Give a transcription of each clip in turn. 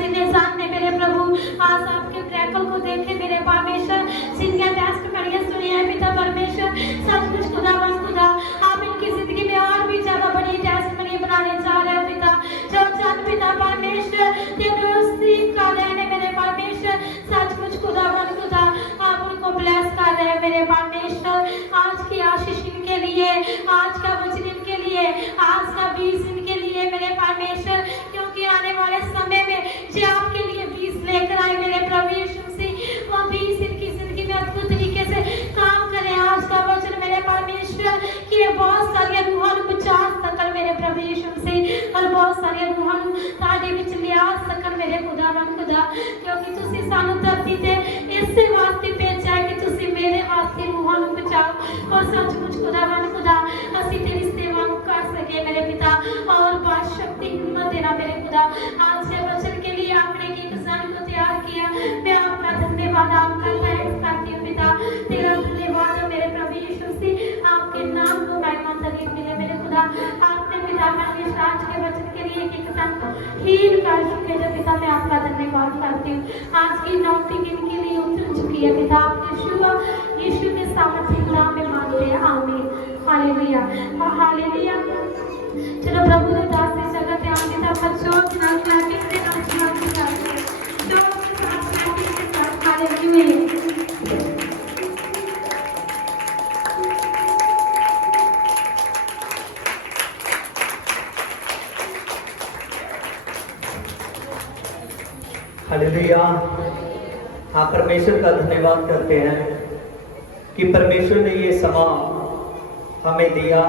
जिन्हें जानने मेरे प्रभु, आज आपके ट्रैकल को देखे मेरे परमेश्वर, जिनके टेस्ट पढ़िए सुनिए पिता परमेश्वर, सचमुच खुदावन खुदा आप इनकी जिंदगी में और भी ज्यादा बड़ी टेस्ट बनाने जा रहे हो पिता। जो जन पिता परमेश्वर कर रहे हैं मेरे परमेश्वर, सचमुच खुदावन खुदा आप उनको ब्लेस कर रहे हैं मेरे परमेश्वर। आज की आशीष इनके लिए, आज का वचन इनके लिए, आज का बीज इनके लिए मेरे परमेश्वर, क्योंकि आने वाले समय में जो आपके लिए बीज लेकर आए मेरे प्रभु यीशु मसीह, वो बीज इनकी जिंदगी में अद्भुत तरीके से काम करें। आज का वचन मेरे परमेश्वर कि ये बहुत सारी रूहां को बचा सकल मेरे प्रभु यीशु मसीह, और बहुत सारी रूहां ताड़े विच लिया सकल मेरे खुदावन खुदा, क्योंकि तुसी सानू धरती ते इसे वास्ते भेजा है कि तुसी मेरे वास्ते रूहां को बचाओ, और सचमुच खुदावन खुदा असी तेरी सेवा कर सके मेरे पिता, और बात शक्ति हिम्मत देना मेरे खुदा। आज से वचन के लिए आपने एक इंसान को तैयार किया, मैं आपका धन्यवाद आपका थैंक्स करती हूँ पिता, तेरा धन्यवाद है मेरे प्रभु यीशु मसीह, आपके नाम को महिमा तारीफ मिले मेरे खुदा। आपने पिता परमेश्वर आज के वचन के लिए एक इंसान को हील कर चुके जो पिता, मैं आपका धन्यवाद करती हूँ। आज की नौकरी इनके लिए उतर चुकी है पिता, आपके यीशु के सामर्थ्य नाम में मांगते हैं, आमीन हालेलुया और हालेलुया। चलो प्रभु ने दास इस जगह पे आके था बच्चों के नाम के साथ हालेलुया। हालेलुया। हाँ, परमेश्वर का धन्यवाद करते हैं कि परमेश्वर ने ये समा हमें दिया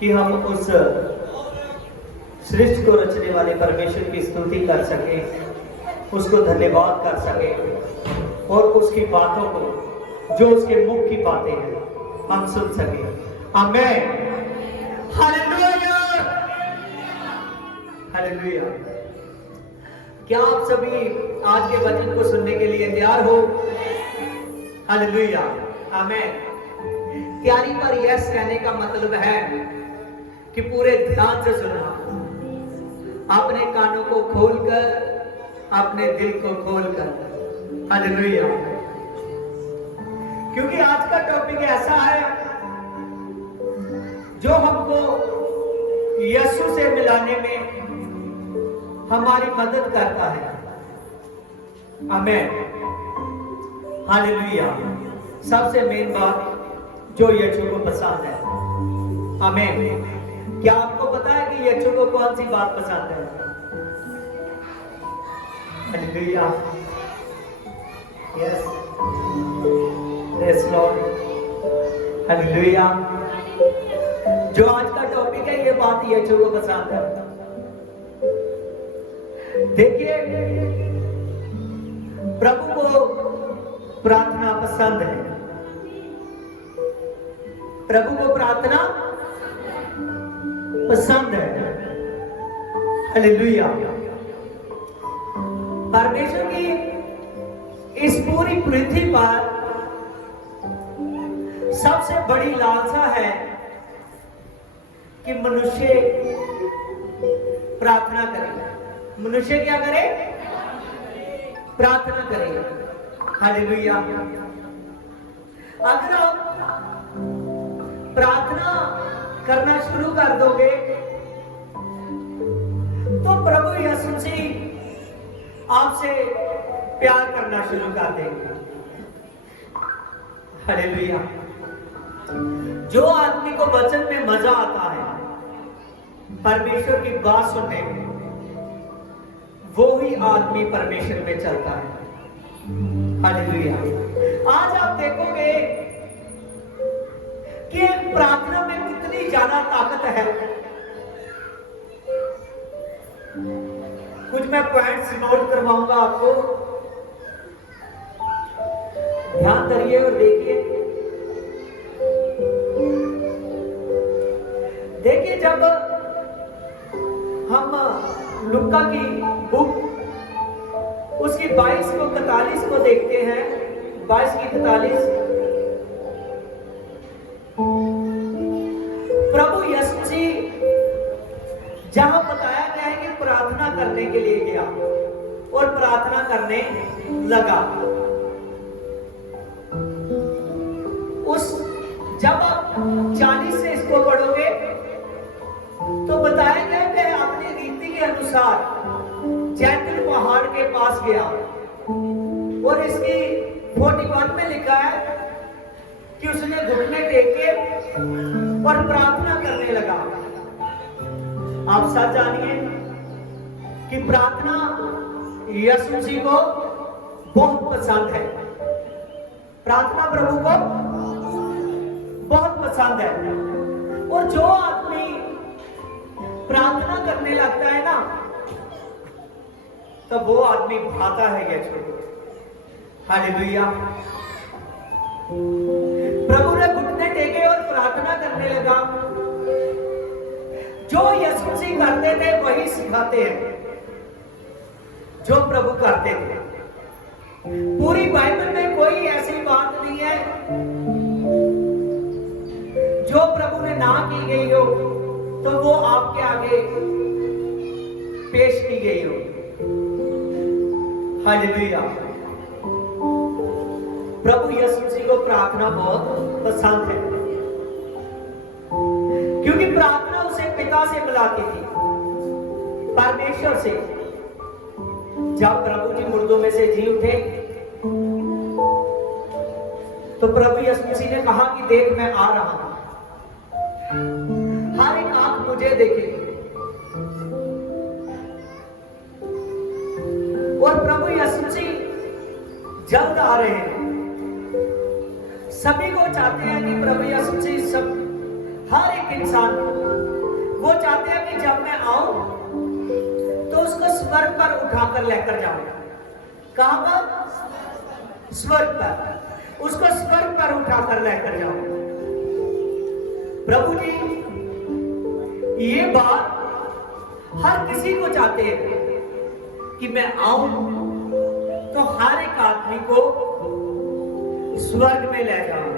कि हम उस सृष्टि को रचने वाले परमेश्वर की स्तुति कर सके, उसको धन्यवाद कर सके, और उसकी बातों को, जो उसके मुख की बातें हैं, हम सुन सके। आमीन हालेलुया हालेलुया। क्या आप सभी आज के वचन को सुनने के लिए तैयार हो? हालेलुया आमीन। तैयारी पर यस कहने का मतलब है कि पूरे ध्यान से सुनना, अपने कानों को खोलकर, अपने दिल को खोलकर। हालेलुया। क्योंकि आज का टॉपिक ऐसा है जो हमको यीशु से मिलाने में हमारी मदद करता है। आमीन हालेलुया। सबसे मेन बात जो यीशु को पसंद है। आमीन। क्या आपको पता है कि यीशु को कौन सी बात पसंद है? Hallelujah. Yes yes Lord. Hallelujah. जो आज का टॉपिक है, ये बात यीशु को पसंद है। देखिए, प्रभु को प्रार्थना पसंद है। प्रभु को प्रार्थना पसंद है। हालेलुया। परमेश्वर की इस पूरी पृथ्वी पर सबसे बड़ी लालसा है कि मनुष्य प्रार्थना करे। मनुष्य क्या करे? प्रार्थना करे। हालेलुया। अगर आप प्रार्थना करना शुरू कर दोगे तो प्रभु यीशु मसीह आपसे प्यार करना शुरू कर देंगे। हालेलुया। जो आदमी को वचन में मजा आता है, परमेश्वर की बात सुनने में, वो ही आदमी परमेश्वर में चलता है। हालेलुया। आज आप देखोगे कि प्रार्थना में कितनी ज्यादा ताकत है। कुछ मैं पॉइंट्स नोट करवाऊंगा आपको, ध्यान करिए और देखिए। देखिए, जब हम लुका की बुक उसकी 22 को 41 को देखते हैं, 22 की 41, प्रभु यीशु मसीह जहां बताया गया है कि प्रार्थना करने के लिए गया, और प्रार्थना करने लगा। जब आप 40 से इसको पढ़ोगे तो बताया गया कि अपनी रीति के अनुसार जैतून पहाड़ के पास गया और इसकी 41 में लिखा है कि उसने घुटने टेके और प्रार्थना करने लगा। आप सच जानिए कि प्रार्थना यीशु मसीह को बहुत पसंद है। प्रार्थना प्रभु को बहुत पसंद है। और जो आदमी प्रार्थना करने लगता है ना, तो वो आदमी भाता है यीशु को। हालेलुया। प्रभु ने घुटने टेके और प्रार्थना करने लगा। जो यीशु मसीह करते थे वही सिखाते हैं, जो प्रभु करते थे। पूरी बाइबल में कोई ऐसी बात नहीं है जो प्रभु ने ना की गई हो तो वो आपके आगे पेश की गई हो। हालेलुया। प्रभु यीशु मसीह को प्रार्थना बहुत पसंद है, क्योंकि प्रार्थना उसे पिता से मिलाती थी, परमेश्वर से। जब प्रभु जी मुर्दों में से जी उठे तो प्रभु यीशु मसीह ने कहा कि देख मैं आ रहा हूं, हर एक आंख मुझे देखेगी। और प्रभु यीशु मसीह जल्द आ रहे हैं। सभी को चाहते हैं कि प्रभु यीशु मसीह सब हर एक इंसान वो चाहते हैं कि जब मैं आऊं तो उसको स्वर्ग पर उठाकर लेकर जाऊं। कहां पर? स्वर्ग पर। उसको स्वर्ग पर उठाकर लेकर जाऊं। प्रभु जी ये बात हर किसी को चाहते हैं कि मैं आऊं तो हर एक आदमी को स्वर्ग में ले जाऊं।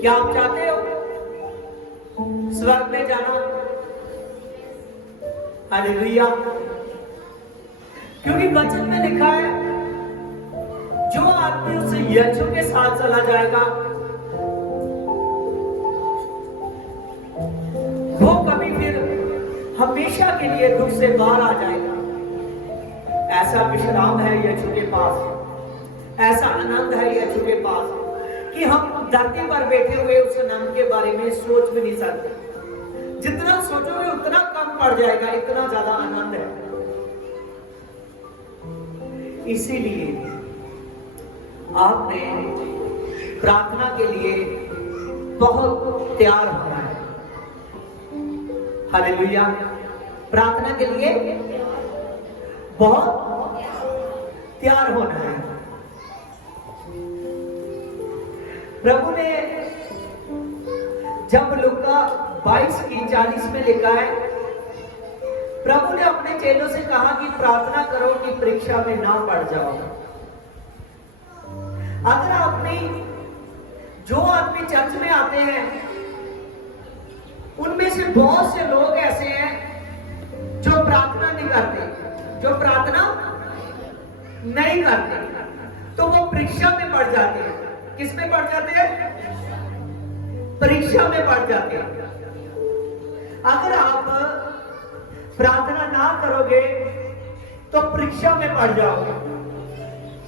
क्या आप चाहते हो स्वर्ग में जाना? हालेलुया। क्योंकि वचन में लिखा है जो आदमी उस यीशु के साथ चला जाएगा वो कभी फिर हमेशा के लिए दुख से बाहर आ जाएगा। ऐसा विश्राम है यीशु के पास, ऐसा आनंद है यीशु के पास कि हम धरती पर बैठे हुए उस आनंद के बारे में सोच भी नहीं सकते। जितना सोचोगे उतना कम पड़ जाएगा, इतना ज्यादा आनंद है। इसीलिए आपने प्रार्थना के लिए बहुत तैयार होना है। हालेलुया। प्रार्थना के लिए बहुत तैयार होना है। प्रभु ने जब लूका 22:40 में लिखा है, प्रभु ने अपने चेलों से कहा कि प्रार्थना करो कि परीक्षा में ना पड़ जाओ। अगर आपने जो आदमी चर्च में आते हैं उनमें से बहुत से लोग ऐसे हैं जो प्रार्थना नहीं करते, जो प्रार्थना नहीं करते, तो वो परीक्षा में पड़ जाते हैं। किस में पड़ जाते हैं? परीक्षा में पड़ जाते हैं। अगर आप प्रार्थना ना करोगे तो परीक्षा में पड़ जाओगे।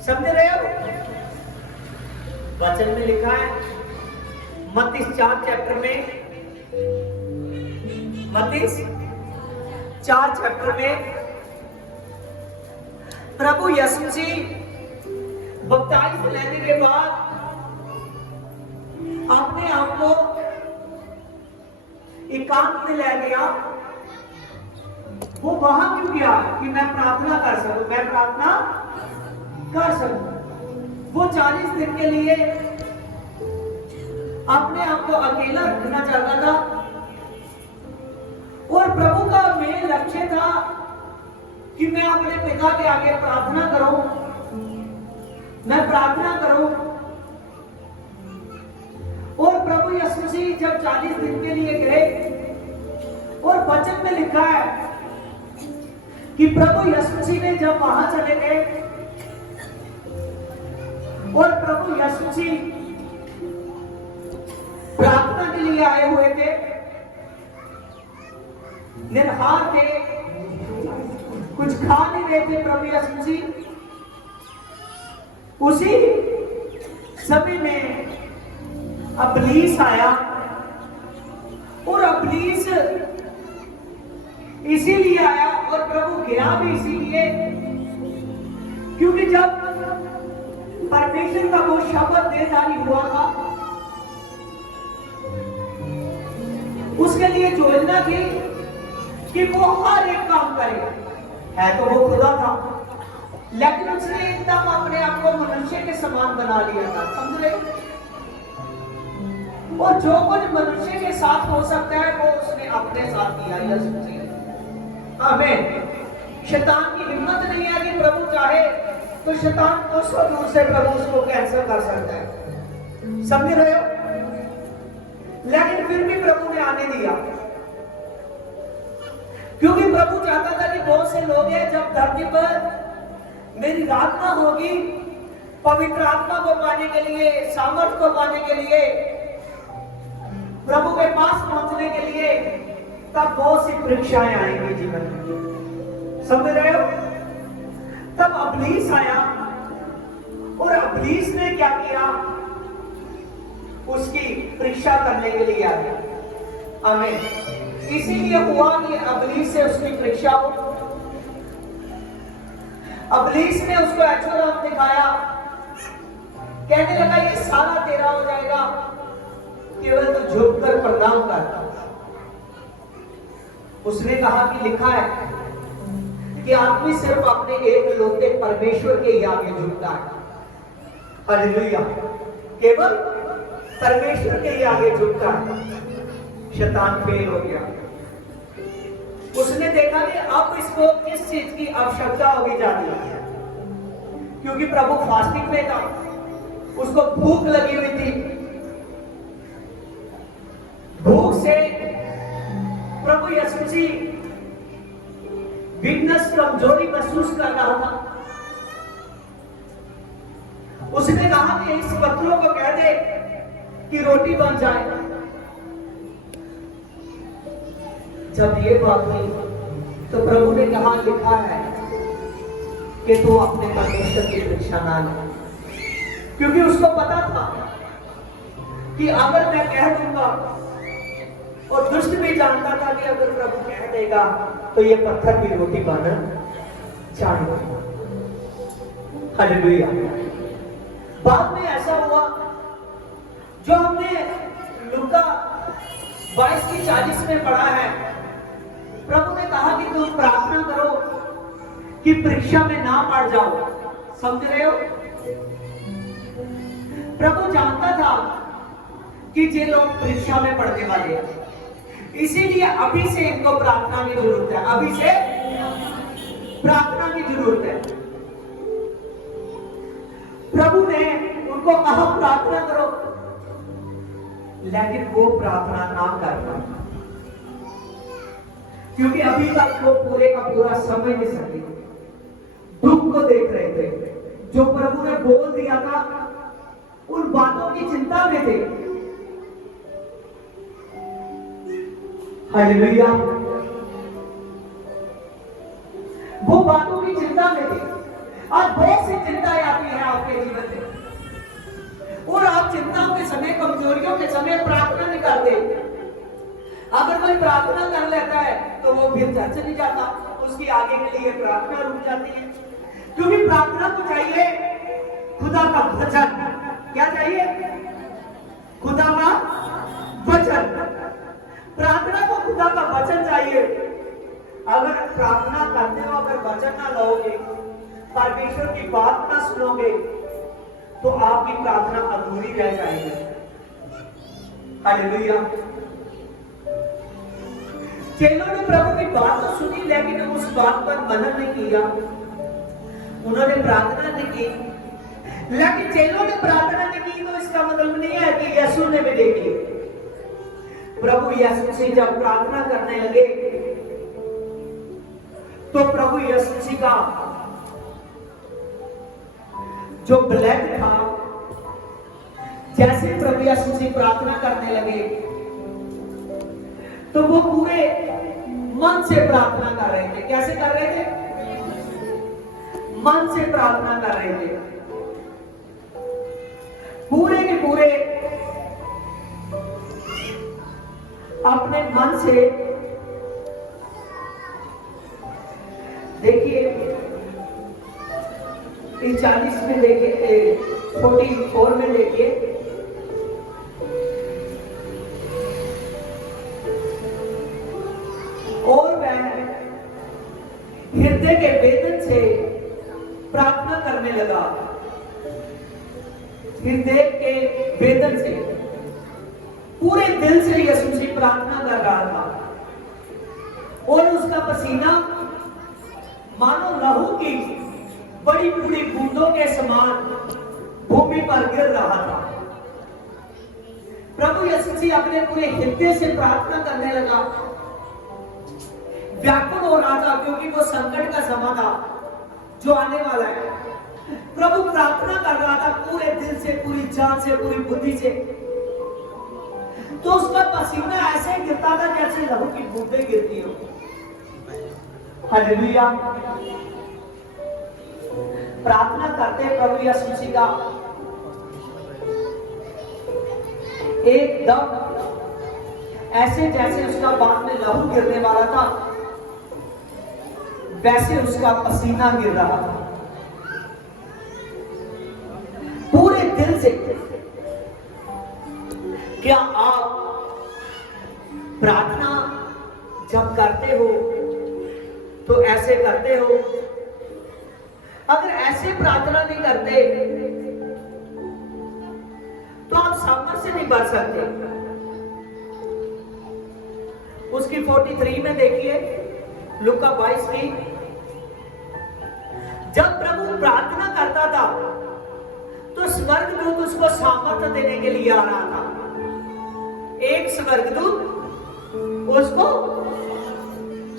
समझ रहे हो? वचन में लिखा है मत्ती 4 चैप्टर में, मत्ती 4 चैप्टर में प्रभु यीशु मसीह बपतिस्मा लेने के बाद अपने आप को एकांत में ले गया। वो वहां क्यों गया? कि मैं प्रार्थना कर सकूं, मैं प्रार्थना कर सकूं। वो 40 दिन के लिए अपने आप को अकेला रखना चाहता था और प्रभु का मेन लक्ष्य था कि मैं अपने पिता के आगे प्रार्थना करूं, मैं प्रार्थना करूं। और प्रभु यीशु मसीह जब 40 दिन के लिए गए और वचन में लिखा है कि प्रभु यीशु मसीह ने जब वहां चले गए और प्रभु यीशु मसीह प्रार्थना के लिए आए हुए थे, निर्हार थे, कुछ खा नहीं रहे थे प्रभु यीशु मसीह। उसी समय में अबलीस आया, और अबलीस इसीलिए आया और प्रभु गया भी इसीलिए क्योंकि जब परमेश्वर का वो शब्द देदारी हुआ था, उसके लिए योजना थी कि वो हर एक काम करे। है तो वो खुदा था, लेकिन उसने एकदम अपने आप को मनुष्य के समान बना लिया था, समझ रहे? और जो कुछ मनुष्य के साथ हो सकता है वो उसने अपने साथ किया। आमीन। शैतान की हिम्मत नहीं है कि प्रभु चाहे तो शैतान 200 दूर से प्रभु उसको कैंसिल कर सकता है, समझ रहे हो? लेकिन फिर भी प्रभु ने आने दिया, क्योंकि प्रभु चाहता था कि बहुत से लोग हैं जब धरती पर मेरी आत्मा होगी, पवित्र आत्मा को पाने के लिए, सामर्थ को पाने के लिए, प्रभु के पास पहुंचने के लिए, तब बहुत सी परीक्षाएं आएंगी जीवन में, समझ रहे हो? तब अबलीस आया और अबलीस ने क्या किया? उसकी परीक्षा करने के लिए आया। आमीन। इसीलिए हुआ कि अबलीस से उसकी परीक्षा हो। अबलीस ने उसको ऐश्वर्य दिखाया, कहने लगा ये सारा तेरा हो जाएगा, केवल तो झुककर प्रणाम कर। उसने कहा कि लिखा है कि आदमी सिर्फ अपने एक लौटे परमेश्वर के ही आगे झुकता है। हालेलुया। केवल परमेश्वर के ही आगे झुकता है। शैतान फेल हो गया। उसने देखा कि अब इसको किस चीज की आवश्यकता होगी जाती है, क्योंकि प्रभु फास्टिंग में था, उसको भूख लगी हुई थी। भूख से प्रभु यीशु मसीह वीकनेस, कमजोरी महसूस कर रहा था। उसने कहा कि इस पत्थरों को कह दे कि रोटी बन जाए। जब ये बात हुई तो प्रभु ने कहा, लिखा है कि तू अपने परमेश्वर की परीक्षा ना ले, क्योंकि उसको पता था कि अगर मैं कह दूंगा, और दुष्ट भी जानता था कि अगर प्रभु कह देगा तो ये पत्थर भी रोटी बन जाएगा। हालेलुया। बाद में ऐसा हुआ जो हमने लूका 22:40 में पढ़ा है। प्रभु ने कहा कि तुम प्रार्थना करो कि परीक्षा में ना पड़ जाओ। समझ रहे हो? प्रभु जानता था कि ये लोग परीक्षा में पड़ने वाले हैं, इसीलिए अभी से इनको प्रार्थना की जरूरत है। अभी से प्रार्थना की जरूरत है। प्रभु ने उनको कहा प्रार्थना करो, लेकिन वो प्रार्थना ना कर पाए, क्योंकि अभी तक वो पूरे का पूरा समझ नहीं सके, दुख को देख रहे थे। जो प्रभु ने बोल दिया था उन बातों की चिंता में थे। हालेलुया। वो बातों की चिंता में थे। आज बहुत सी चिंताएं आती हैं आपके जीवन में, और आप चिंताओं के समय, कमजोरियों के समय प्रार्थना नहीं करते। अगर कोई प्रार्थना कर लेता है तो वो फिर चर्च नहीं जाता, उसकी आगे के लिए प्रार्थना रुक जाती है, क्योंकि प्रार्थना को चाहिए खुदा का वचन। क्या चाहिए? खुदा का वचन। प्रार्थना को खुदा का वचन चाहिए। अगर प्रार्थना करते हो, अगर वचन ना लोगे, परमेश्वर की बात ना सुनोगे, तो आपकी प्रार्थना अधूरी रह जाएगी। हालेलुया। चेलों ने प्रभु की बात तो सुनी, लेकिन उस बात पर मनन नहीं किया। उन्होंने प्रार्थना नहीं की, लेकिन चेलों ने प्रार्थना नहीं की तो इसका मतलब नहीं है कि यीशु ने भी नहीं की। प्रभु यीशु से जब प्रार्थना करने लगे तो प्रभु यीशु जी का जो ब्लड था, जैसे प्रभु यीशु जी प्रार्थना करने लगे तो वो पूरे मन से प्रार्थना कर रहे थे। कैसे कर रहे थे? मन से प्रार्थना कर रहे थे, पूरे के पूरे अपने मन से। देखिए 40 में देखिए, 44 में देखिए, और वह हृदय के वेदन से प्रार्थना करने लगा। हृदय के वेदन से, पूरे दिल से यीशु जी प्रार्थना कर रहा था, और उसका पसीना मानो लहू की बड़ी बड़ी बूंदों के समान भूमि पर गिर रहा था। प्रभु यीशु जी अपने पूरे हृदय से प्रार्थना करने लगा, व्याकुल हो रहा था, क्योंकि वो संकट का समय था जो आने वाला है। प्रभु प्रार्थना कर रहा था पूरे दिल से, पूरी जान से, पूरी बुद्धि से। तो उसका पसीना ऐसे गिरता था जैसे लहू की बूंदें गिरती हो। हालेलुया। प्रार्थना करते प्रभु यीशु जी का एकदम ऐसे जैसे उसका बाद में लहू गिरने वाला था, वैसे उसका पसीना गिर रहा था पूरे दिल से। क्या आप प्रार्थना जब करते हो तो ऐसे करते हो? अगर ऐसे प्रार्थना नहीं करते तो आप सामर्थ्य से नहीं बढ़ सकते। उसकी 43 में देखिए, लूका 22 की, जब प्रभु प्रार्थना करता था तो स्वर्गदूत उसको सामर्थ्य देने के लिए आ रहा था। एक स्वर्गदूत उसको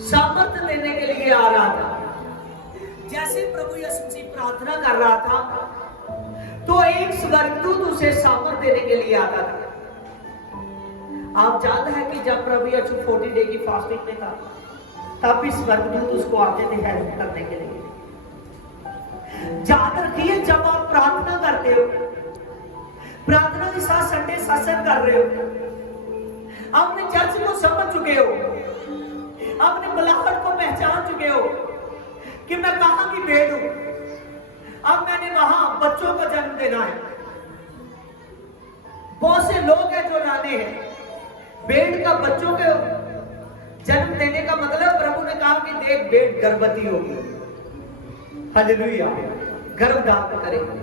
सामर्थ्य देने के लिए आ रहा था। जैसे प्रभु यीशु जी प्रार्थना कर रहा था तो एक स्वर्गदूत उसे सामर्थ्य देने के लिए आता था। आप जानते हैं कि जब प्रभु यीशु 40 डे की फास्टिंग में था, तब भी स्वर्गदूत उसको आते थे हेल्प करने के लिए। याद रखिए, जब आप प्रार्थना करते हो, प्रार्थना के साथ संडे सत्संग कर रहे हो, आपने चर्च को समझ चुके हो, आपने बुलाहट को पहचान चुके हो कि मैं कहां की भेड़ हूं। अब मैंने वहां बच्चों को जन्म देना है। बहुत से लोग हैं जो लाने हैं। भेड़ का बच्चों के जन्म देने का मतलब, प्रभु ने कहा कि देख भेड़ गर्भवती होगी, हालेलुया, गर्भधारण करेगी।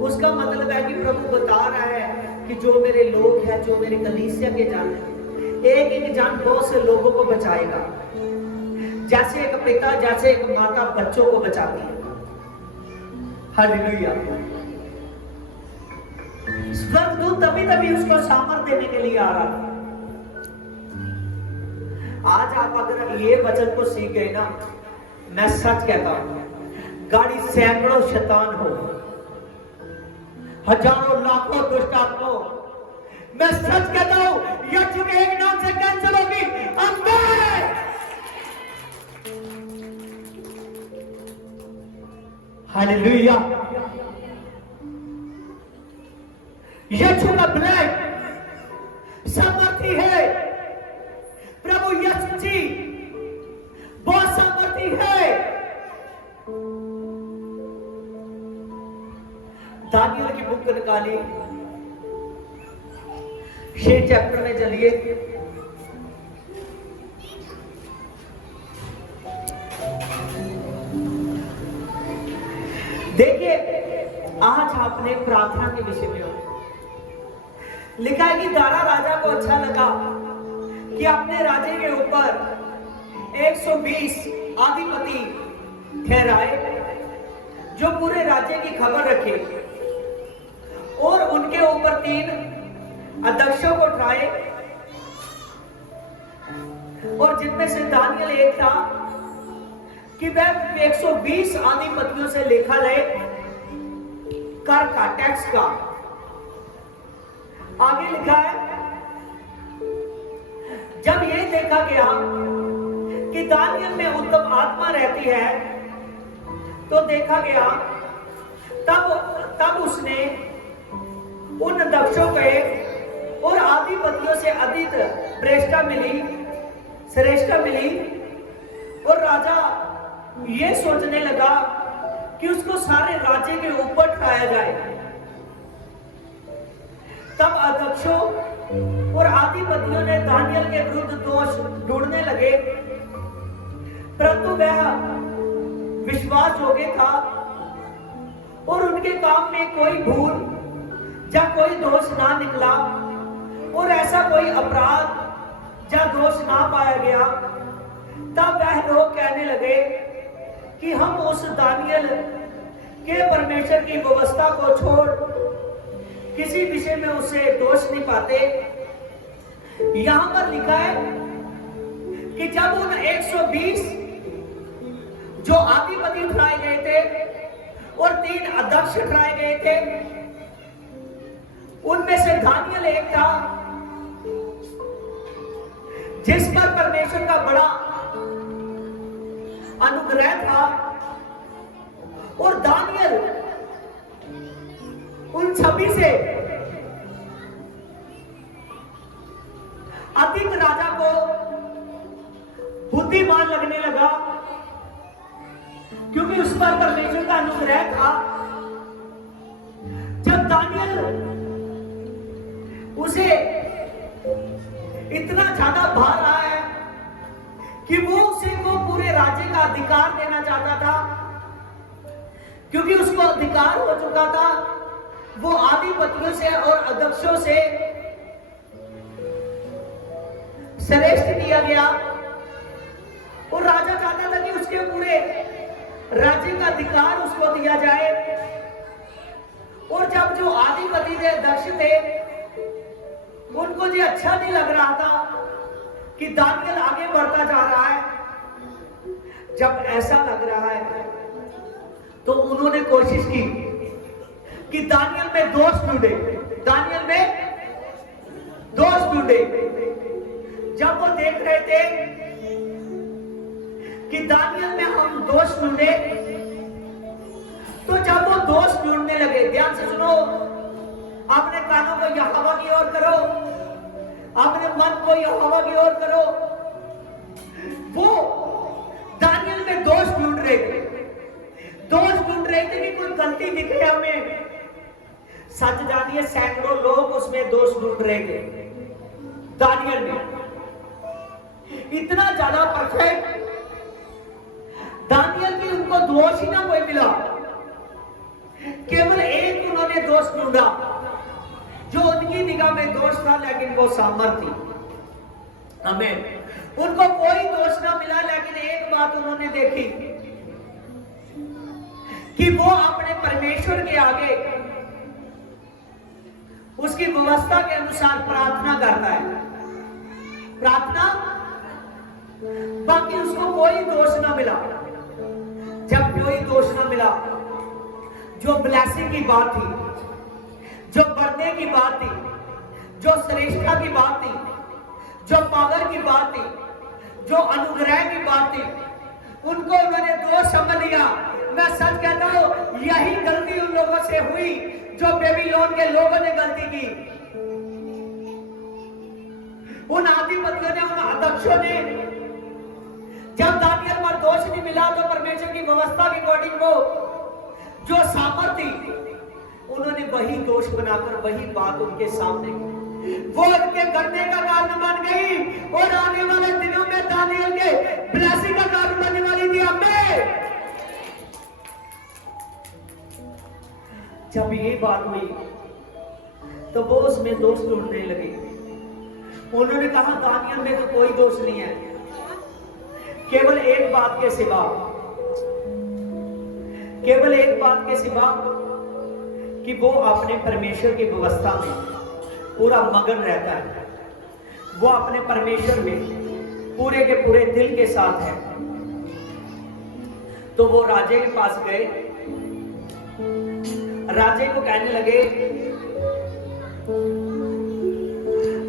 उसका मतलब है कि प्रभु बता रहा है कि जो मेरे लोग हैं, जो मेरे कलीसिया के जन, एक एक जन बहुत से लोगों को बचाएगा। जैसे एक पिता, जैसे एक माता बच्चों को बचाती है, हालेलुया। स्वर्गदूत तभी उसको सामर्थ्य देने के लिए आ रहा था। आज आप अगर ये वचन को सीख गए ना, मैं सच कहता हूं, गाड़ी सैकड़ों शैतान हो, हजारों लाखों दुष्ट आत्मा, मैं सच कहता हूं, यीशु के एक नाम से कैंसिल होगी। आमीन, हालेलुया। यीशु का ब्लड सामर्थी है। प्रभु यीशु जी बहुत सामर्थी है। दानियल की बुक निकाली, 6 चैप्टर में चलिए। देखिए, आज आपने प्रार्थना के विषय में लिखा है कि दारा राजा को अच्छा लगा कि अपने राजे के ऊपर 120 अधिपति ठहराए जो पूरे राज्य की खबर रखे, और उनके ऊपर 3 अध्यक्षों को उठाए, और जिनमें से दानियल एक था कि वह 120 अधिपतियों से लेखा ले कर का, टैक्स का। आगे लिखा है, जब ये देखा गया कि दानियल में उत्तम आत्मा रहती है, तो देखा गया तब उसने उन दक्षों के और अधिपतियों से अधिक श्रेष्ठता मिली, और राजा ये सोचने लगा कि उसको सारे राज्य के ऊपर उठाया जाए। तब अध्यक्षों और अधिपतियों ने दानियल के विरुद्ध दोष ढूंढने लगे, परंतु वह विश्वास योग्य था और उनके काम में कोई भूल या कोई दोष ना निकला, और ऐसा कोई अपराध या दोष ना पाया गया। तब वह लोग कहने लगे कि हम उस दानियल के परमेश्वर की व्यवस्था को छोड़ किसी विषय में उससे दोष नहीं पाते। यहां पर लिखा है कि जब उन 120 जो अधिपति उठाए गए थे और 3 अध्यक्ष उठाए गए थे, उनमें से दानियल एक था जिस पर परमेश्वर का बड़ा अनुग्रह था, और दानियल उन सभी से अधिक राजा को बुद्धिमान लगने लगा, क्योंकि उस पर परमेश्वर का अनुग्रह था। जब दानियल उसे इतना ज्यादा भा रहा है कि वो उसे को पूरे राज्य का अधिकार देना चाहता था, क्योंकि उसको अधिकार हो चुका था, वो अधिपतियों से और अध्यक्षों से श्रेष्ठ दिया गया, और राजा चाहता था कि उसके पूरे राज्य का अधिकार उसको दिया जाए। और जब जो अधिपति थे, अध्यक्ष थे, उनको ये अच्छा नहीं लग रहा था कि दानियल आगे बढ़ता जा रहा है। जब ऐसा लग रहा है तो उन्होंने कोशिश की कि दानियल में दोष ढूंढे, दानियल में दोष ढूंढे। जब वो देख रहे थे कि दानियल में हम दोष ढूंढे, तो जब वो दोष ढूंढने लगे, ध्यान से सुनो, अपने कानों को यहोवा की ओर करो, अपने मन को यहोवा की ओर करो। वो दानियल में दोष ढूंढ रहे थे, कि कोई गलती दिखे हमें। सच जानिए, सैकड़ों लोग उसमें दोष ढूंढ रहे थे दानियल में। इतना ज्यादा परफेक्ट दानियल की उनको दोष ही ना कोई मिला, केवल एक उन्होंने दोष ढूंढा जो उनकी निगाह में दोष था, लेकिन वो सामर्थ्य थी। आमीन। उनको कोई दोष ना मिला, लेकिन एक बात उन्होंने देखी कि वो अपने परमेश्वर के आगे उसकी व्यवस्था के अनुसार प्रार्थना करता है, प्रार्थना, बाकी उसको कोई दोष ना मिला। जब कोई दोष ना मिला, जो ब्लेसिंग की बात थी, जो बढ़ने की बात थी, जो श्रेष्ठता की बात थी, जो पावर की बात थी, जो अनुग्रह की बात थी, उनको उन्होंने दोष समझ लिया। मैं सच कहता हूं, यही गलती उन लोगों से हुई जो बेबीलोन के लोगों ने गलती की। उन अधिपतियों ने, उन अध्यक्षों ने, जब दानियल पर दोष नहीं मिला तो परमेश्वर की व्यवस्था के अकॉर्डिंग वो जो सामर्थ्य थी, उन्होंने वही दोष बनाकर वही बात उनके सामने की। वो उनके करने का कारण बन गई, और आने वाले दिनों में दानियल के ब्लेसिंग का कारण बनने वाली थी। आमीन। जब ये बात हुई तो वो उसमें दोष ढूंढने लगे। उन्होंने कहा दानियल में तो कोई दोष नहीं है, केवल एक बात के सिवा, केवल एक बात के सिवा कि वो अपने परमेश्वर की व्यवस्था में पूरा मगन रहता है, वो अपने परमेश्वर में पूरे के पूरे दिल के साथ है। तो वो राजे के पास गए, राजे को कहने लगे,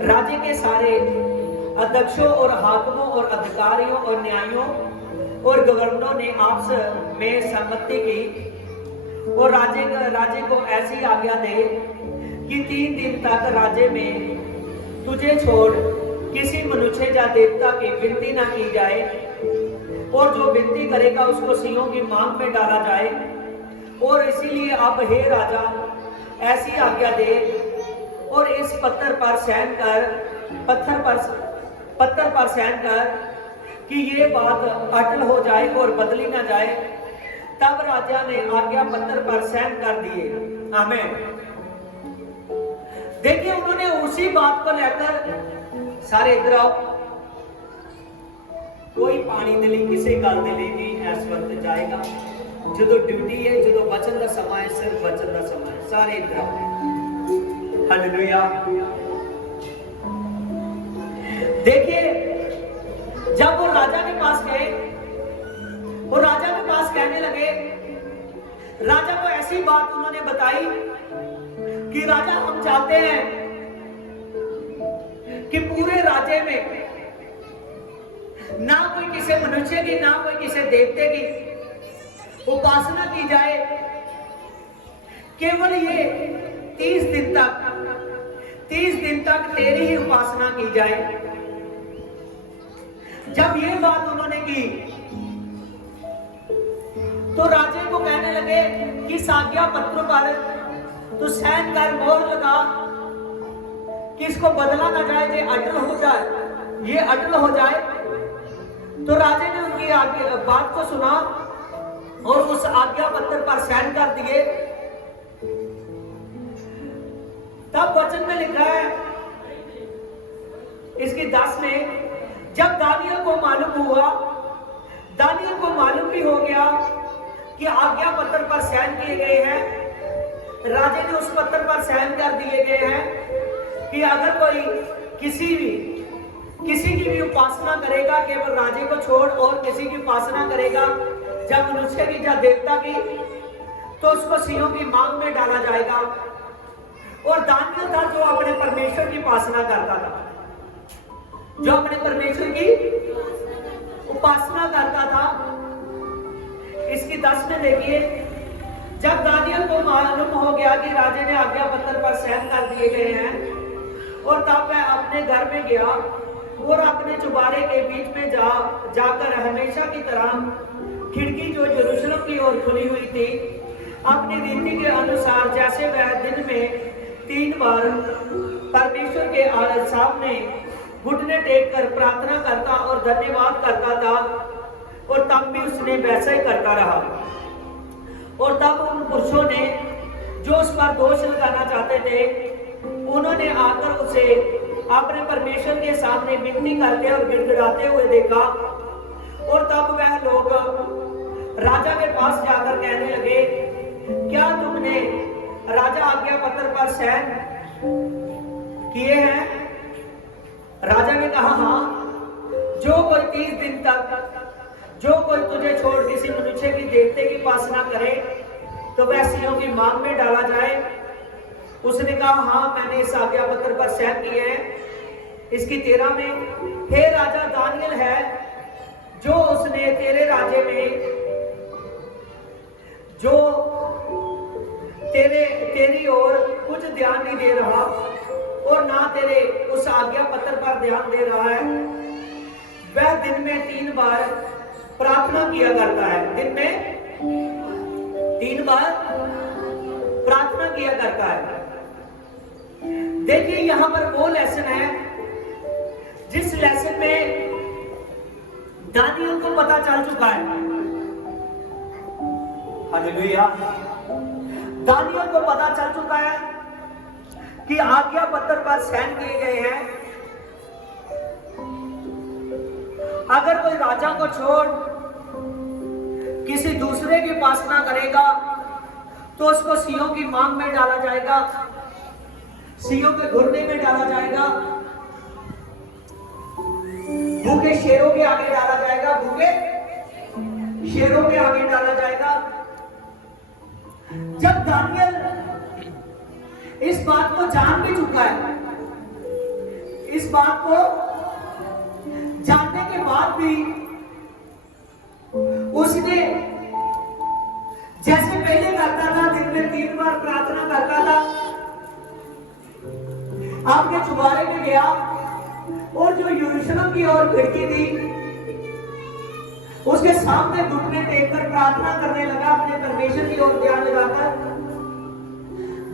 राज्य के सारे अध्यक्षों और हाकिमों और अधिकारियों और न्यायियों और गवर्नरों ने आपस में सहमति की और राज्य को ऐसी आज्ञा दे कि 3 दिन तक राज्य में तुझे छोड़ किसी मनुष्य या देवता की विनती ना की जाए और जो विनती करेगा उसको सिंहों की मांग में डाला जाए। और इसीलिए अब हे राजा ऐसी आज्ञा दे और इस पत्थर पर सहन कर कि ये बात अटल हो जाए और बदली ना जाए। तब राजा ने आज्ञा पत्थर पर सहन कर दिए। आमीन। देखिए उन्होंने उसी बात को लेकर सारे इधर आओ, कोई पानी दे ਲਈ ਕਿਸੇ ਗੱਲ ਦੇ ਲਈ ਨਹੀਂ ਇਸ ਵਕਤ ਜਾਏਗਾ। ਜਦੋਂ ਡਿਊਟੀ ਹੈ, ਜਦੋਂ ਬਚਨ ਦਾ ਸਮਾਂ ਹੈ, ਸਿਰਫ ਬਚਨ ਦਾ ਸਮਾਂ ਹੈ। ਸਾਰੇ ਇਧਰ आओ। हालेलुया। देखिए जब वो राजा के पास गए, वो राजा के पास कहने लगे, राजा को ऐसी बात उन्होंने बताई कि राजा हम चाहते हैं कि पूरे राज्य में ना कोई किसी मनुष्य की ना कोई किसी देवते की उपासना की जाए, केवल ये 30 दिन तक तेरी ही उपासना की जाए। जब ये बात उन्होंने की तो राजे को कहने लगे कि आज्ञा पत्र पर तो साइन कर, मोहर लगा कि इसको बदला ना जाए, ये अटल हो जाए, ये अटल हो जाए। तो राजे ने उनकी बात को सुना और उस आज्ञा पत्र पर साइन कर दिए। तब वचन में लिखा है इसकी 10 में, जब दानियल को मालूम भी हो गया कि आज्ञा पत्र पर साइन किए गए हैं, राजे ने उस पत्र पर साइन कर दिए गए हैं कि अगर कोई किसी की भी उपासना करेगा, केवल राजे को छोड़ और किसी की उपासना करेगा या मनुष्य की या देवता की, तो उसको सिंहों की मांग में डाला जाएगा। और दानियल था जो अपने परमेश्वर की उपासना करता था, जो अपने परमेश्वर की उपासना करता था। इसकी 10 में देखिए, जब दानियल को मालूम हो गया कि राजे ने आज्ञा पत्र पर साइन कर दिए गए हैं, और तब वह अपने घर में गया और अपने चुबारे के बीच में जाकर हमेशा की तरह खिड़की जो यरूशलेम की ओर खुली हुई थी, अपनी रीति के अनुसार जैसे वह दिन में 3 बार परमेश्वर के सामने घुटने टेक कर प्रार्थना करता और धन्यवाद करता था, और तब भी उसने वैसा ही करता रहा। और तब उन पुरुषों ने जो उस पर दोष लगाना चाहते थे, उन्होंने आकर उसे अपने परमेश्वर के सामने विनती करते और गिड़गिड़ाते हुए देखा। और तब वह लोग राजा के पास जाकर कहने लगे, क्या तुमने राजा आज्ञा पत्र पर साइन किए हैं? राजा ने कहा, हाँ। जो कोई 30 दिन तक जो कोई तुझे छोड़ किसी मनुष्य की देवते की उपासना करे तो वह सिंहों की मांग में डाला जाए। उसने कहा, हाँ मैंने इस आज्ञा पत्र पर साइन किए हैं। इसकी 13 में, हे राजा दानियल है जो उसने तेरे राज्य में जो तेरी ओर कुछ ध्यान नहीं दे रहा और ना तेरे उस आज्ञा पत्र पर ध्यान दे रहा है, वह दिन में 3 बार प्रार्थना किया करता है। दिन में 3 बार प्रार्थना किया करता है। देखिए यहां पर वो लेसन है जिस लेसन में दानियल को पता चल चुका है। हालेलुया। दानियल को पता चल चुका है कि आज्ञा पत्र पर साइन किए गए हैं। अगर कोई राजा को छोड़ किसी दूसरे की उपासना करेगा तो उसको सिंहों की मांग में डाला जाएगा, सिंहों के घुरने में डाला जाएगा, भूखे शेरों के आगे डाला जाएगा, भूखे शेरों के आगे डाला जाएगा। जब दानियल इस बात को जान भी चुका है, इस बात को जानने के बाद भी उसने जैसे पहले करता था, दिन में 3 बार प्रार्थना करता था, आपके चुबारे में गया और जो यरूशलेम की ओर खिड़की थी उसके सामने घुटने टेककर प्रार्थना करने लगा, अपने परमेश्वर की ओर ध्यान लगाकर।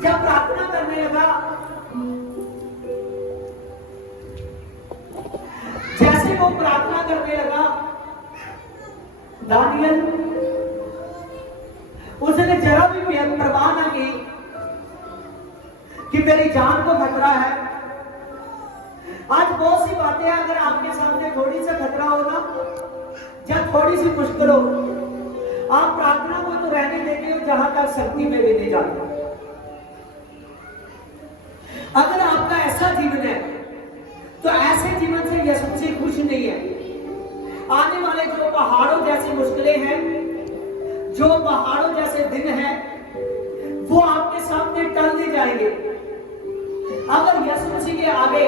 जब प्रार्थना करने लगा, जैसे वो प्रार्थना करने लगा, दानियल उसने जरा भी परवाह न की कि मेरी जान को खतरा है। आज बहुत सी बातें अगर आपके सामने थोड़ी सा खतरा हो ना, जब थोड़ी सी मुश्किल हो, आप प्रार्थना को तो रहने देते हो जहां तक शक्ति में भी नहीं जाते। अगर आपका ऐसा जीवन है तो ऐसे जीवन से यीशु मसीह खुश नहीं है। आने वाले जो पहाड़ों जैसी मुश्किलें हैं, जो पहाड़ों जैसे दिन हैं, वो आपके सामने टल नहीं जाएंगे। अगर यीशु मसीह के आगे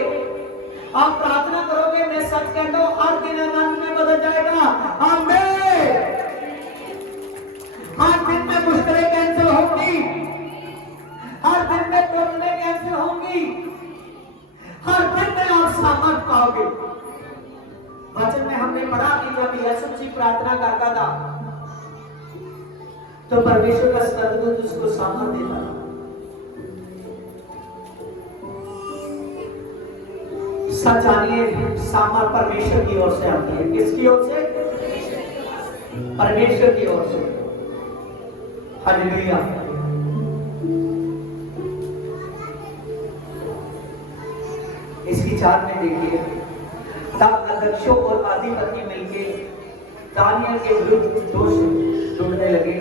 आप प्रार्थना करोगे, मैं सच कहता हूं, हर दिन आनंद में बदल जाएगा। आमीन। हर दिन में मुश्किलें कैंसिल होंगी, हर दिन में प्रॉब्लमें कैंसिल होंगी, हर दिन में आप सामर्थ पाओगे। वचन में हमने पढ़ा कि जब यीशु मसीह प्रार्थना करता था तो परमेश्वर का स्वर्गदूत उसको सामर्थ देता था। सच जानिए, सामर्थ परमेश्वर की ओर से आती है। किसकी ओर से? परमेश्वर की ओर से। हालेलुया। इसकी 4 में देखिए, तब अध्यक्षों और अधिपति मिलके दानियल के विरुद्ध दोष ढूंढने लगे।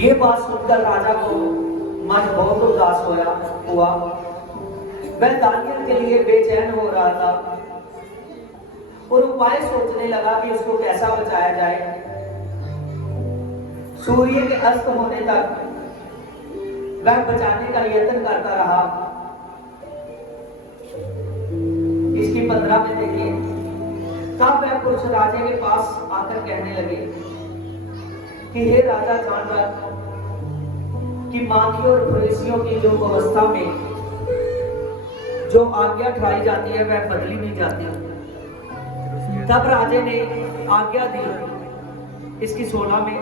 ये बात सुनकर राजा को मन बहुत उदास हुआ। वह दानियल के लिए बेचैन हो रहा था और उपाय सोचने लगा कि उसको कैसा बचाया जाए। सूर्य के अस्त होने तक वह बचाने का यत्न करता रहा। इसकी 15 में देखिए, तब वह पुरुष राजा के पास आकर कहने लगे कि हे राजा, जान रख कि माखियों और फरीसियों की जो व्यवस्था में जो आज्ञा ठहराई जाती है वह बदली नहीं जाती। तब राजे ने आज्ञा दी, इसकी 16 में,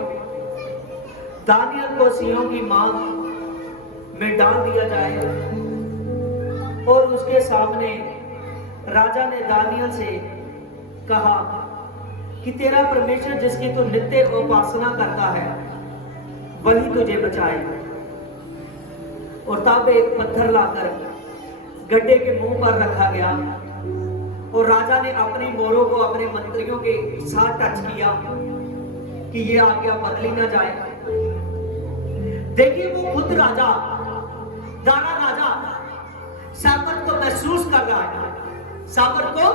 दानियल को सिंहों की मांग में डाल दिया जाए। और उसके सामने राजा ने दानियल से कहा कि तेरा परमेश्वर जिसकी तू नित्य उपासना करता है वही तुझे बचाए। और तब एक पत्थर लाकर गड्ढे के मुंह पर रखा गया और राजा ने अपनी मोरों को अपने मंत्रियों के साथ टच किया कि ये आज्ञा बदली ना जाए। देखिए, वो खुद राजा, दाना राजा सामर्थ को महसूस कर रहा है, सामर्थ को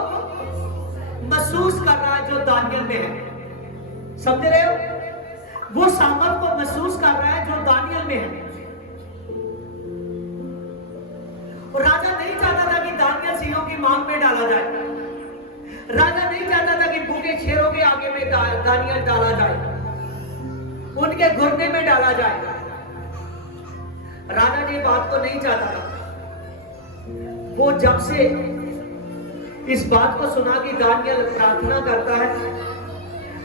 महसूस कर रहा है जो दानियल में है। समझ रहे हो? वो सामर्थ को महसूस कर रहा है जो दानियल में है। और राजा नहीं चाहता था कि दानियल सिंहों की मांग में डाला जाए। राजा नहीं चाहता था कि भूखे शेरों के आगे में दानियल डाला जाए, उनके घुटने में डाला जाए। राजा ने बात को नहीं चाहता था। वो जब से इस बात को सुना कि दानियल प्रार्थना करता है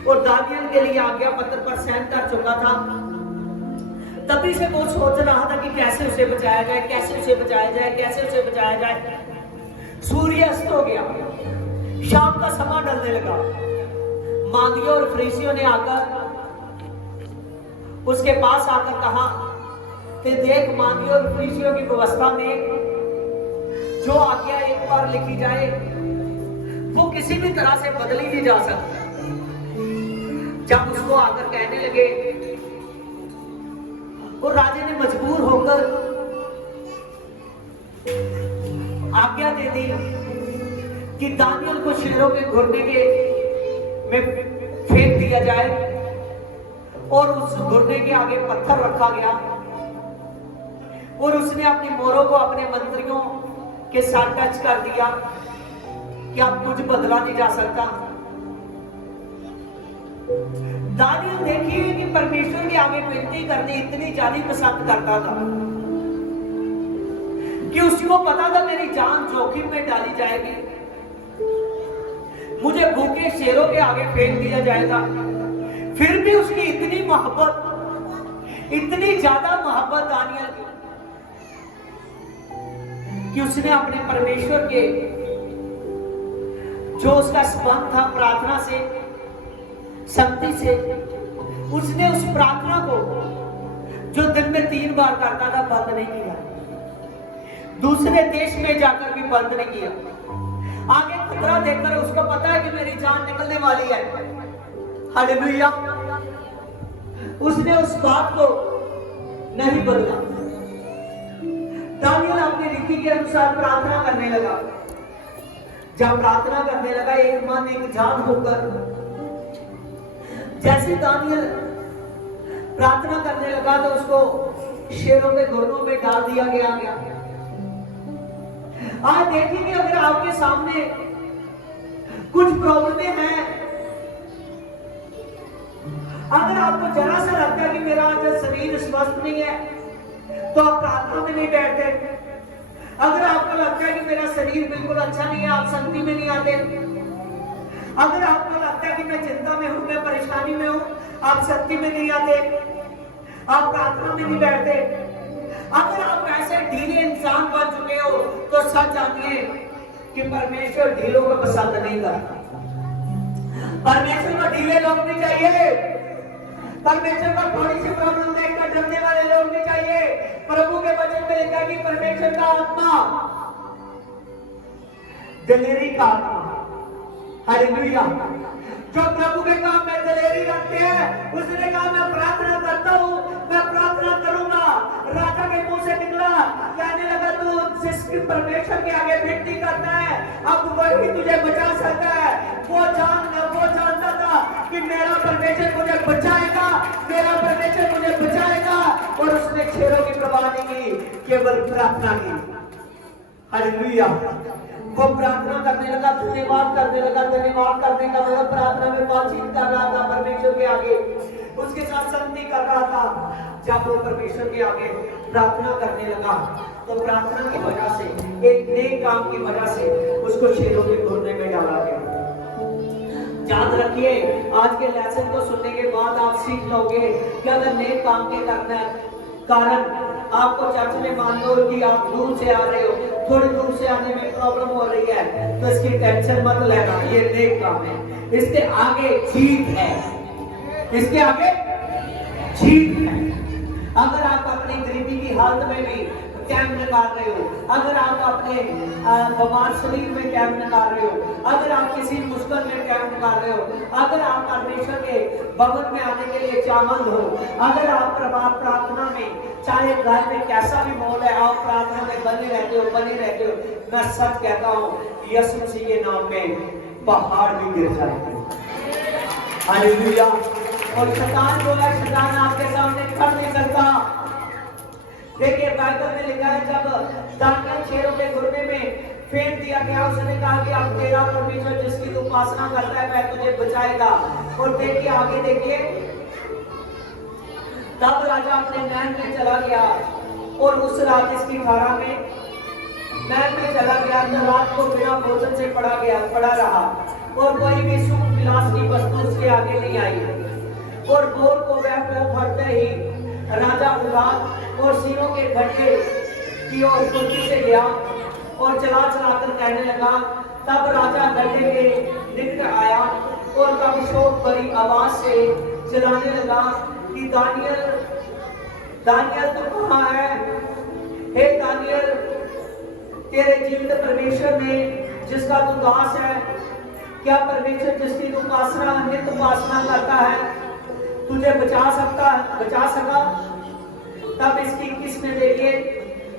और दानियल के लिए आज्ञा पत्र पर साइन कर चुका था, तभी से वो सोच रहा था कि कैसे उसे बचाया जाए, कैसे उसे बचाया जाए, कैसे उसे बचाया जाए। सूर्य अस्त हो गया, शाम का समय ढलने लगा। मांदियों और फरीसियों ने आकर उसके पास आकर कहा कि देख, मांदियों और फरीसियों की व्यवस्था में जो आज्ञा एक बार लिखी जाए वो किसी भी तरह से बदली नहीं जा सकती। जब उसको आकर कहने लगे और राजे ने मजबूर होकर आज्ञा दे दी कि दानियल को शेरों के घुरने के में फेंक दिया जाए और उस घुरने के आगे पत्थर रखा गया और उसने अपनी मोरों को अपने मंत्रियों के साथ टच कर दिया कि अब कुछ बदला नहीं जा सकता। दानियल देखिए कि परमेश्वर के आगे विनती करनी इतनी ज्यादा पसंद करता था कि उसको पता था मेरी जान जोखिम में डाली जाएगी, मुझे भूखे शेरों के आगे फेंक दिया जाएगा। फिर भी उसकी इतनी मोहब्बत, इतनी ज्यादा मोहब्बत दानियल की कि उसने अपने परमेश्वर के जो उसका संबंध था प्रार्थना से, शक्ति से, उसने उस प्रार्थना को जो दिन में 3 बार करता था बंद नहीं किया, दूसरे देश में जाकर भी बंद नहीं किया। आगे खतरा देखकर उसको पता है कि मेरी जान निकलने वाली है, हालेलुया, उसने उस बात को नहीं बदला। दानियल अपनी रीति के अनुसार प्रार्थना करने लगा। जब प्रार्थना करने लगा एक मन एक जान होकर, जैसे दानियल प्रार्थना करने लगा तो उसको शेरों के घुटनों में डाल दिया गया। आज देखेंगे अगर आपके सामने कुछ प्रॉब्लमें हैं, अगर आपको जरा सा लगता है कि मेरा आज शरीर स्वस्थ नहीं है तो आप प्रार्थना में नहीं बैठते। अगर आपको लगता है कि मेरा शरीर बिल्कुल अच्छा नहीं है, आप संगति में नहीं आते। अगर आपको लगता है कि मैं चिंता में हूं, मैं परेशानी में हूं, आप संगति में नहीं आते, आप प्रार्थना में नहीं बैठते। अगर आप ऐसे ढीले इंसान बन चुके हो तो सच जानिए कि परमेश्वर ढीलों को पसंद नहीं करता। परमेश्वर को ढीले लोग नहीं चाहिए, परमेश्वर को थोड़ी सी प्रॉब्लम देखकर डरने वाले लोग नहीं चाहिए। प्रभु के वचन में लिखा है कि परमेश्वर का आत्मा दिलेरी का आत्मा, हालेलुया, जो प्रभु के काम में दिलेरी रखते हैं, उसने कहा मैं प्रार्थना करता हूं, मैं प्रार्थना करूंगा। राजा के मुंह से निकला, कहने लगा तू जिसकी परमेश्वर के आगे विनती करता है अब वही तुझे बचा सकता है। वो जानता था कि मेरा परमेश्वर मुझे बचाएगा, मेरा परमेश्वर मुझे बचाएगा, और उसने शेरों की परवाह नहीं की, केवल प्रार्थना की, हालेलुया। वो प्रार्थना करने लगा, धन्यवाद करने लगा। धन्यवाद करने का मतलब प्रार्थना में बातचीत कर रहा था परमेश्वर के आगे, उसके साथ संगति कर रहा था। जब वो परमेश्वर के आगे प्रार्थना करने लगा तो प्रार्थना की वजह से, एक नेक काम की वजह से उसको शेरों के घुटने में डाला गया। याद रखिए, आज के लेसन को सुनने के बाद आप सीख लोगे कि अगर नेक काम के करने कारण आपको चर्च में मान लो कि आप दूर से आ रहे हो, थोड़ी दूर से आने में प्रॉब्लम हो रही है, तो इसकी टेंशन मत लेना, ये नेक काम है। इसके आगे जीत है, इसके आगे जीत है। अगर आप अपनी गरीबी की हालत में भी कैम निकाल रहे हो, अगर आप अपने बीमार शरीर में कैम निकाल रहे हो, अगर आप किसी मुश्किल में कैम निकाल रहे हो, अगर आप परमेश्वर के भवन में आने के लिए चाहत हो, अगर आप प्रभात प्रार्थना में, चाहे घर में कैसा भी माहौल है, आप प्रार्थना में बने रहते हो, मैं सच कहता हूँ यीशु मसीह के नाम में पहाड़ भी गिर जाएंगे, हालेलुया। और शैतान बोला, शैतान आपके सामने खड़ नहीं सकता। देखिए बाइबल में लिखा है जब दानियल शेरों के घुटने में फेंक दिया गया, उसने कहा कि अब तेरा परमेश्वर जिसकी तू उपासना करता है वह तुझे बचाएगा। और देखिए आगे देखिए, तब राजा अपने महल में चला गया और उस रात इसकी 18 में महल में चला गया, तो रात को बिना भोजन से पड़ा रहा और कोई भी सुख विलास की वस्तु उसके आगे नहीं आई। और भोर को वह फटते ही राजा उदास और सिरों के घंटे की ओर फुर्ती से गया और चला कर कहने लगा। तब राजा गड्ढे के निकट आया और तब शोक भरी आवाज से चिल्लाने लगा कि दानियल तू कहाँ है? हे दानियल, तेरे जीवित परमेश्वर ने जिसका तू दास है, क्या परमेश्वर जिसकी तू नित्य उपासना करता है तुझे बचा सका? तब इसकी किसने देखिए,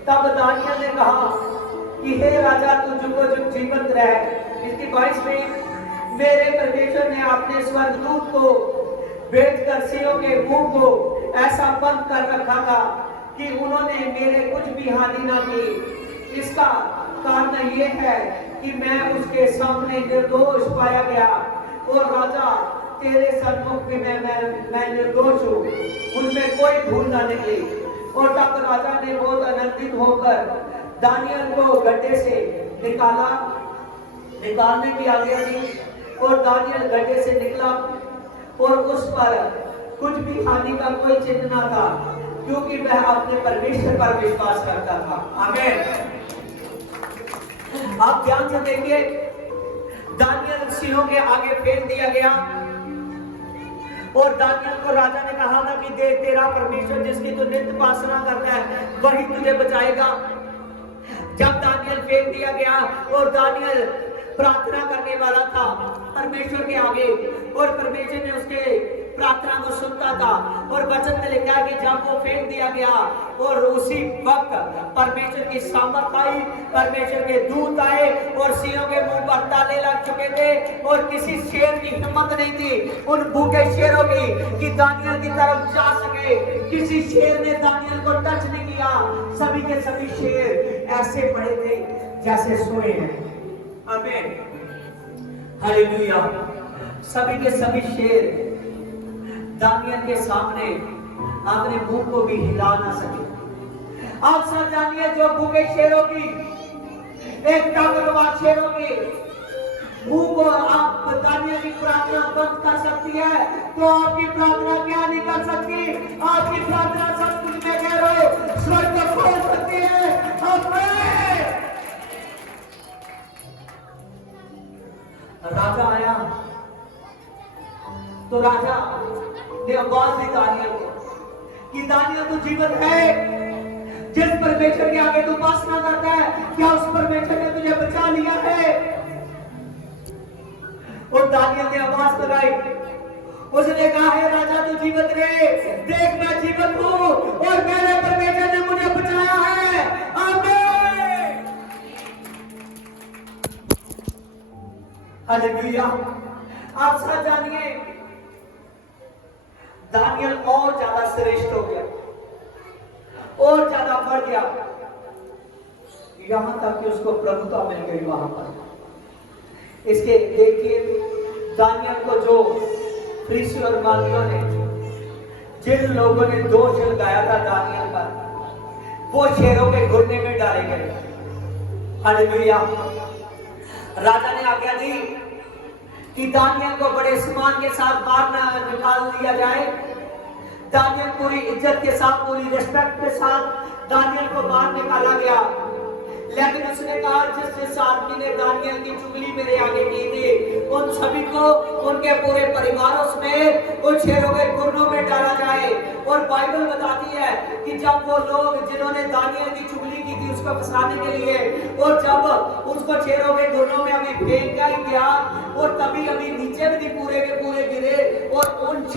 तब दानियल ने कहा कि हे राजा तू जुगो जुग जीवित रह, इसकी 22 में मेरे परमेश्वर ने अपने स्वर्गदूत को भेजकर सियों के मुंह को ऐसा बंद कर रखा था कि उन्होंने मेरे कुछ भी हानि ना की। इसका कारण ये है कि मैं उसके सामने निर्दोष पाया गया और राजा तेरे सन्मुख में मैं निर्दोष हूँ, उनमें कोई भूल ना निकली। और तब राजा ने बहुत आनंदित होकर दानियल को गड्ढे से निकालने की आज्ञा दी और दानियल गड्ढे से निकला और उस पर कुछ भी हानि का कोई चिन्ह न था, क्योंकि वह अपने परमेश्वर पर विश्वास करता था। आमीन। आप ध्यान से देखिए, दानियल सिंहों के आगे फेंक दिया गया और दानियल को राजा ने कहा था कि देख तेरा परमेश्वर जिसकी तू नित्य उपासना करता है वही तुझे बचाएगा। जब दानियल फेंक दिया गया और दानियल प्रार्थना करने वाला था परमेश्वर के आगे और परमेश्वर ने उसके प्रार्थना को सुनता था और वचन में लिखा कि जब वो फेंक दिया गया और उसी वक्त परमेश्वर की सामर्थ आई, परमेश्वर के दूत आए और सियों के मुंह पर ताले लग चुके थे और किसी शेर की हिम्मत नहीं थी उन भूखे शेरों की कि दानियल की तरफ जा सके। किसी शेर ने दानियल को टच नहीं किया, सभी के सभी शेर ऐसे पड़े थे जैसे सोए हैं। आमीन, हालेलुया। सभी के सभी शेर दानियल के सामने अपने मुंह को भी हिला ना सके। आप सब जानिए, जो भूखे शेरों की, एक ताकतवर शेरों की मुंह को आप दानियल की प्रार्थना बंद कर सकती है, तो आपकी प्रार्थना क्या नहीं कर सकती? आपकी प्रार्थना सब कुछ में कह रहे स्वर्ग को खोल सकती है। राजा आया तो राजा ने आवाज दी दानियल को कि दानियल तू जीवित है, जिस परमेश्वर के आगे तू उपासना करता है, क्या उस परमेश्वर ने तुझे बचा लिया है? और दानियल ने आवाज लगाई, उसने कहा है राजा तू जीवित रहे, देख मैं जीवित हूं और मेरे परमेश्वर ने मुझे बचाया है। आमीन, हालेलुया। आप सब जानिए, दानियल और ज्यादा श्रेष्ठ हो गया और ज्यादा बढ़ गया, यहां तक कि उसको प्रभुता मिल गई वहां पर। इसके देखिए, दानियल को जो फरीसी और मालियों ने, जिन लोगों ने दोष लगाया था दानियल पर, वो शेरों के घुटने में डाले गए। हालेलुया। राजा ने आज्ञा दी कि दानियल को बड़े सम्मान के साथ बाहर निकाल दिया जाए। दानियल पूरी इज्जत के साथ, पूरी रिस्पेक्ट के साथ दानियल को बाहर निकाला गया। लेकिन उसने कहा जिस आदमी ने दानियल की चुगली मेरे आगे की थी, उन सभी को उनके पूरे परिवारों समेत उन शेरों के घुटनों में डाला जाए। और बाइबल बताती है कि जब वो लोग जिन्होंने दानियल की चुगली की थी उसको फंसाने के लिए, और जब उसको शेरों के घुटनों में अभी फेंका ही गया और तभी अभी नीचे